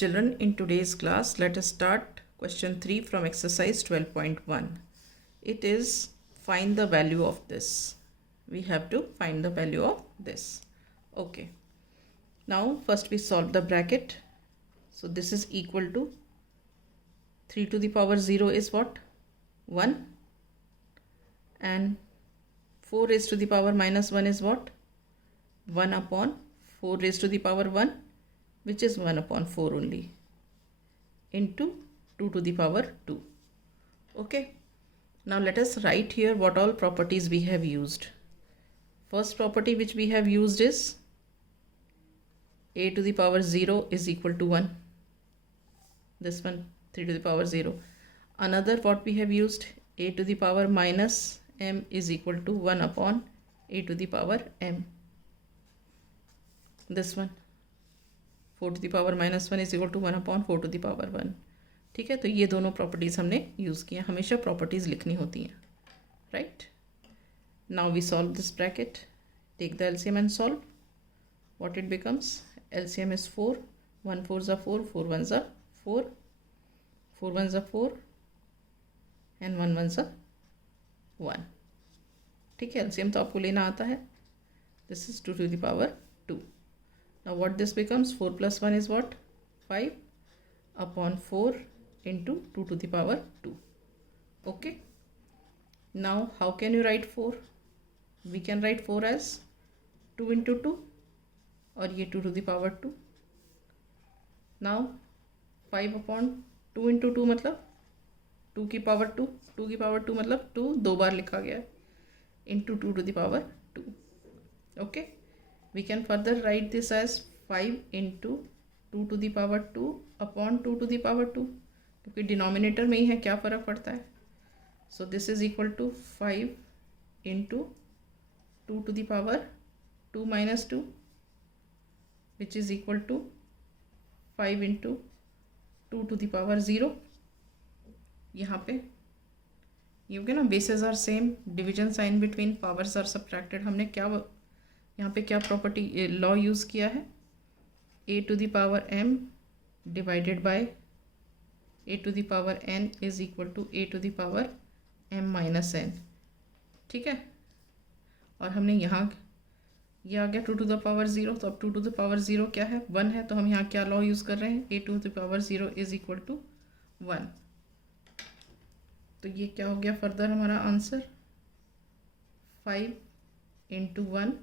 Children, in today's class, let us start question 3 from exercise 12.1. It is find the value of this. We have to find the value of this. Okay. Now, first we solve the bracket. So, this is equal to 3 to the power 0 is what? 1. And 4 raised to the power minus 1 is what? 1 upon 4 raised to the power 1, which is 1 upon 4 only, into 2 to the power 2. Okay. Now let us write here what all properties we have used. First property which we have used is a to the power 0 is equal to 1. This one, 3 to the power 0. Another what we have used, a to the power minus m is equal to 1 upon a to the power m. This one, 4 to the power minus 1 is equal to 1 upon 4 to the power 1. ठीक है, तो ये दोनों properties हमने use किया. हमेशा properties लिखनी होती हैं, right. Now we solve this bracket. Take the LCM and solve. What it becomes? LCM is 4. 1 4 ज़ा 4, 4 1 ज़ा 4, 4 1 ज़ा 4 एंड 1 1 ज़ा 1. ठीक है, एलसीएम तो आपको लेना आता है. This is 2 to the power 2. Now what this becomes? 4 plus 1 is what? 5 upon 4 into 2 to the power 2. Okay. Now how can you write 4? We can write 4 as 2 into 2 और ये 2 to the power 2. Now 5 upon 2 into 2 मतलब 2 की power 2. 2 की power 2 मतलब 2 दो बार लिखा गया है, into 2 to the power 2. Okay. We can further write this as 5 into 2 to the power 2 upon 2 to the power 2, क्योंकि डिनोमिनेटर में ही है, क्या फ़र्क पड़ता है. So this is equal to 5 into 2 to the power 2 minus 2, which is equal to 5 into 2 to the power 0. यहाँ पे ये हो गया ना, bases are same, division sign between powers are subtracted. हमने क्या यहाँ पे क्या प्रॉपर्टी लॉ यूज़ किया है? a to the power m divided by a to the power n is equal to a to the power m minus n. ठीक है, और हमने यहाँ ये आ गया 2 to the power 0. तो अब 2 to the power 0 क्या है? 1 है. तो हम यहाँ क्या लॉ यूज़ कर रहे हैं? a to the power 0 is equal to 1. तो ये क्या हो गया फर्दर हमारा answer? 5 into 1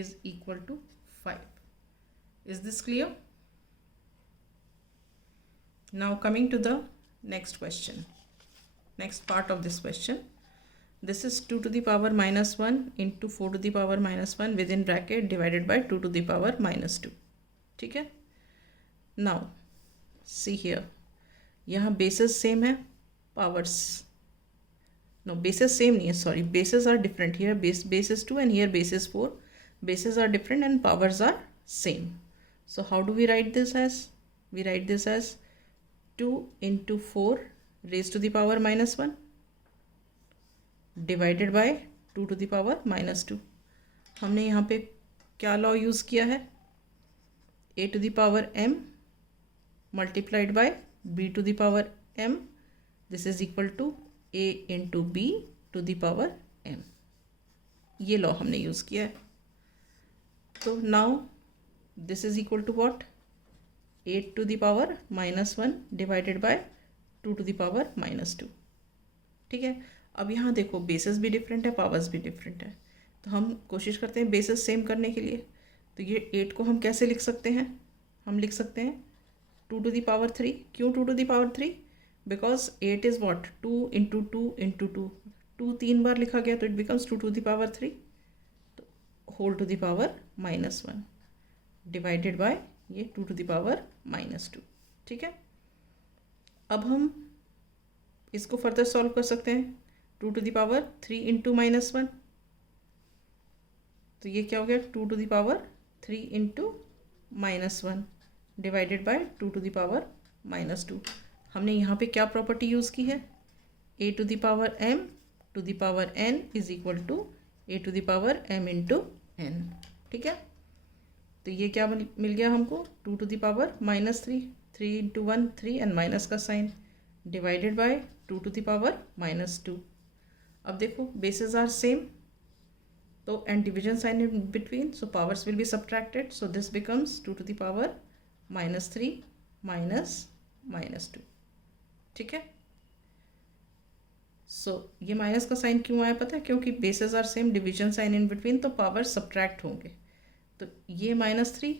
is equal to 5. Is this clear? Now coming to the next question, next part of this question. This is 2 to the power minus 1 into 4 to the power minus 1 within bracket divided by 2 to the power minus 2. ठीक है. Now see here, यहाँ bases same है, powers no, bases same नहीं है, sorry, bases are different. Here base is 2 and here base is 4. Bases are different and powers are same. So how do we write this as? We write this as 2 into 4 raised to the power minus 1 divided by 2 to the power minus 2. हमने यहाँ पे क्या law use किया है? a to the power m multiplied by b to the power m. This is equal to a into b to the power m. ये law हमने use किया है. तो now this is equal to what? 8 to the power minus 1 divided by 2 to the power minus 2. ठीक है. अब यहाँ देखो, बेसिस भी डिफरेंट है, पावर्स भी डिफरेंट है. तो हम कोशिश करते हैं बेसिस सेम करने के लिए. तो ये 8 को हम कैसे लिख सकते हैं? हम लिख सकते हैं 2 to the power 3. क्यों 2 to the power 3? Because 8 is what? 2 into 2 into 2. 2 3 बार लिखा गया, तो it becomes 2 to the power 3 whole to the power minus 1 divided by ये 2 to the power minus 2. ठीक है. अब हम इसको फर्दर सॉल्व कर सकते हैं. 2 to the power 3 into minus 1, तो ये क्या हो गया? 2 to the power 3 into minus 1 divided by 2 to the power minus 2. हमने यहाँ पे क्या प्रॉपर्टी यूज़ की है? a to the power m to the power n is equal to a to the power m into n. ठीक है. तो ये क्या मिल गया हमको, 2 to the power -3, 3 into 1 3 and minus का sign divided by 2 to the power -2। अब देखो बेसेस आर सेम, तो and division sign in between, so powers will be subtracted, so this becomes 2 to the power -3 -2। ठीक है, सो ये minus का sign क्यों आया पता है, क्योंकि bases are same, division sign in between, तो पावर सब्ट्रैक्ट होंगे। तो ये -3,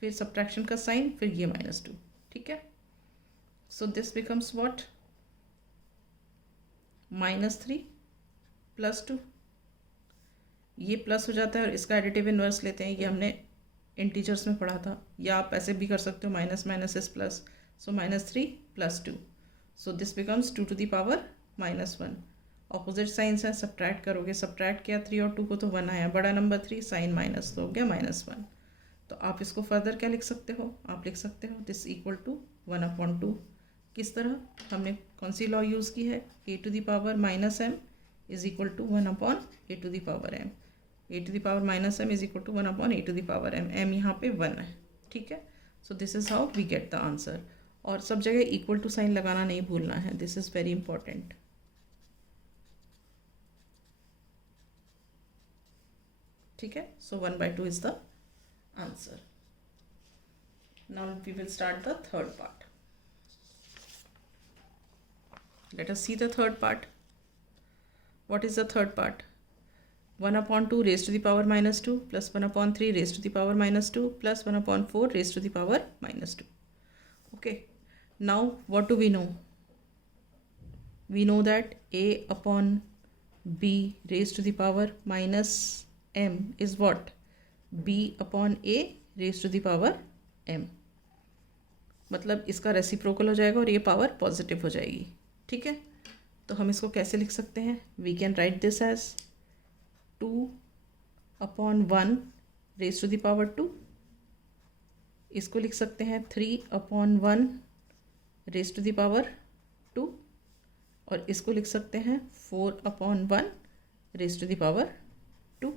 फिर सब्ट्रैक्शन का साइन, फिर ये -2। ठीक है, सो दिस बिकम्स व्हाट, -3 + 2। ये प्लस हो जाता है और इसका एडिटिव इन्वर्स लेते हैं, ये हमने इंटीजर्स में पढ़ा था, या आप ऐसे भी कर सकते हो, minus minus is plus, so -3 + 2, so this becomes 2 to the power -1। Opposite signs है, सब्ट्रैक्ट करोगे, सब्ट्रैक्ट किया 3 और 2 को तो 1 आया, बड़ा नंबर 3, साइन माइनस तो हो गया -1। तो आप इसको फर्दर क्या लिख सकते हो, आप लिख सकते हो दिस इक्वल टू 1/2। किस तरह, हमने कौन सी लॉ यूज़ की है, a to the power -m is equal to 1/a to the power m, a to the power -m is equal to 1/a to the power m, m यहाँ पे 1 है। ठीक है, so this is how we get the answer. और सब जगह equal to sign लगाना नहीं भूलना है, दिस इज़ वेरी इंपॉर्टेंट। ठीक है, so 1/2 is the answer. Now we will start the third part. Let us see the third part. What is the third part? 1/2 raised to the power -2 plus 1/3 raised to the power -2 plus 1/4 raised to the power -2. Okay, now what do we know? We know that a/b raised to the power -m is what? b/a raised to the power m. मतलब इसका reciprocal हो जाएगा और ये power positive हो जाएगी। ठीक है, तो हम इसको कैसे लिख सकते हैं, we can write this as 2/1 raise to the power 2। इसको लिख सकते हैं 3/1 रेज टू द पावर 2, और इसको लिख सकते हैं 4/1 रेज टू द पावर 2।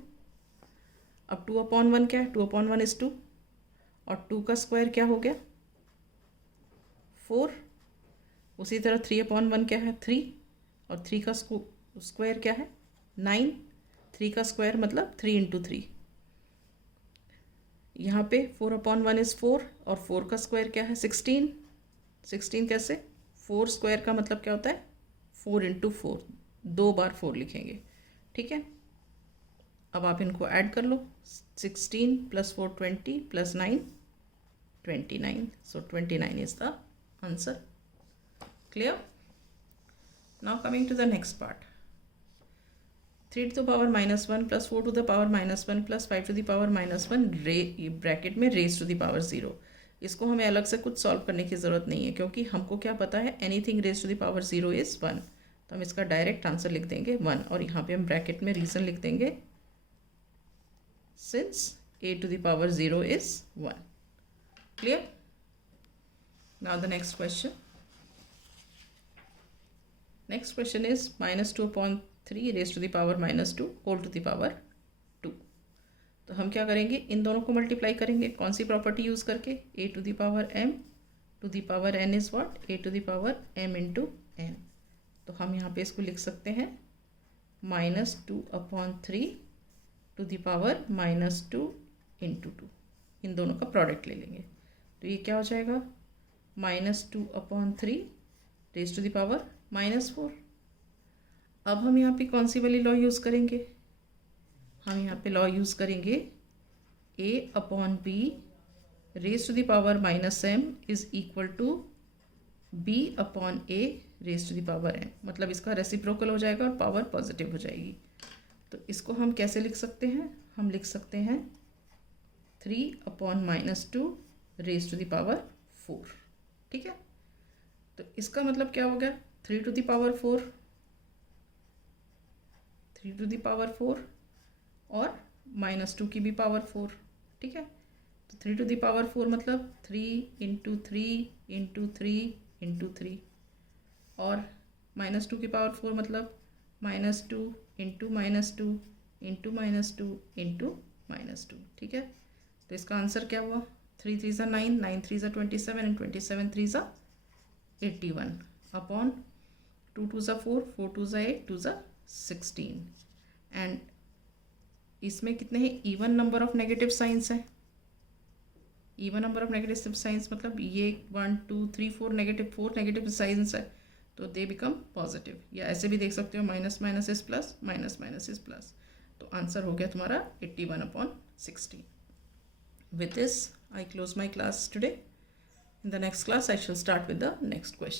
अब 2/1 क्या है, 2/1 इज 2, और 2 का स्क्वायर क्या हो गया, 4। उसी तरह 3/1 क्या है, 3, और 3 का स्क्वायर क्या है, 9। 3 का स्क्वायर मतलब 3 इंटू 3। यहाँ पे 4/1 इज़ 4, और 4 का स्क्वायर क्या है, 16। 16 कैसे, 4 स्क्वायर का मतलब क्या होता है, 4 इंटू 4, 2 बार 4 लिखेंगे। ठीक है, अब आप इनको ऐड कर लो, 16 + 4 20 + 9 29, सो 29 is the answer. Clear? Now coming to the next part. 3 to the power -1 plus 4 to the power -1 plus 5 to the power -1 bracket में रेज टू द पावर 0। इसको हमें अलग से कुछ सॉल्व करने की ज़रूरत नहीं है, क्योंकि हमको क्या पता है, anything raise to the power 0 is 1। तो हम इसका डायरेक्ट आंसर लिख देंगे 1, और यहाँ पे हम ब्रैकेट में रीज़न लिख देंगे since a to the power 0 is 1। Clear? Now the next question. Next question is -2/3 raised to the power -2 whole to the power 2। तो हम क्या करेंगे, इन दोनों को मल्टीप्लाई करेंगे, कौन सी प्रॉपर्टी यूज़ करके, a to the power m to the power n is what, a to the power m into n। तो हम यहाँ पे इसको लिख सकते हैं -2/3 to the power -2 into 2। इन दोनों का प्रोडक्ट ले लेंगे, तो ये क्या हो जाएगा, -2/3 रेज टू द पावर -4। अब हम यहाँ पे कौन सी वाली लॉ यूज़ करेंगे, हम यहाँ पे लॉ यूज़ करेंगे a/b raise to the power -m is equal to b/a raise to the power m। मतलब इसका रेसिप्रोकल हो जाएगा और पावर पॉजिटिव हो जाएगी। तो इसको हम कैसे लिख सकते हैं, हम लिख सकते हैं 3/-2 रेज टू द पावर 4। ठीक है, तो इसका मतलब क्या हो गया, 3 to the power 4, 3 to the power 4 और -2 की भी पावर 4। ठीक है, तो 3 to the power 4 मतलब 3 इंटू 3 इंटू 3 इंटू 3, और -2 की पावर 4 मतलब -2 इंटू -2 इंटू -2 इंटू -2। ठीक है, तो इसका आंसर क्या हुआ? 3 3 9, 9 3 27 एंड 27 3 81 अपॉन 2 2 4, 4 2 8, 2 16 एंड इसमें कितने हैं? Even number of negative signs है। Even number of negative signs मतलब ये 1 2 3 4 नेगेटिव साइंस है, तो दे बिकम पॉजिटिव। या ऐसे भी देख सकते हो minus minus is plus, minus minus is plus. तो आंसर हो गया तुम्हारा 81 upon 16। With this, I close my class today. In the next class, I shall start with the next question.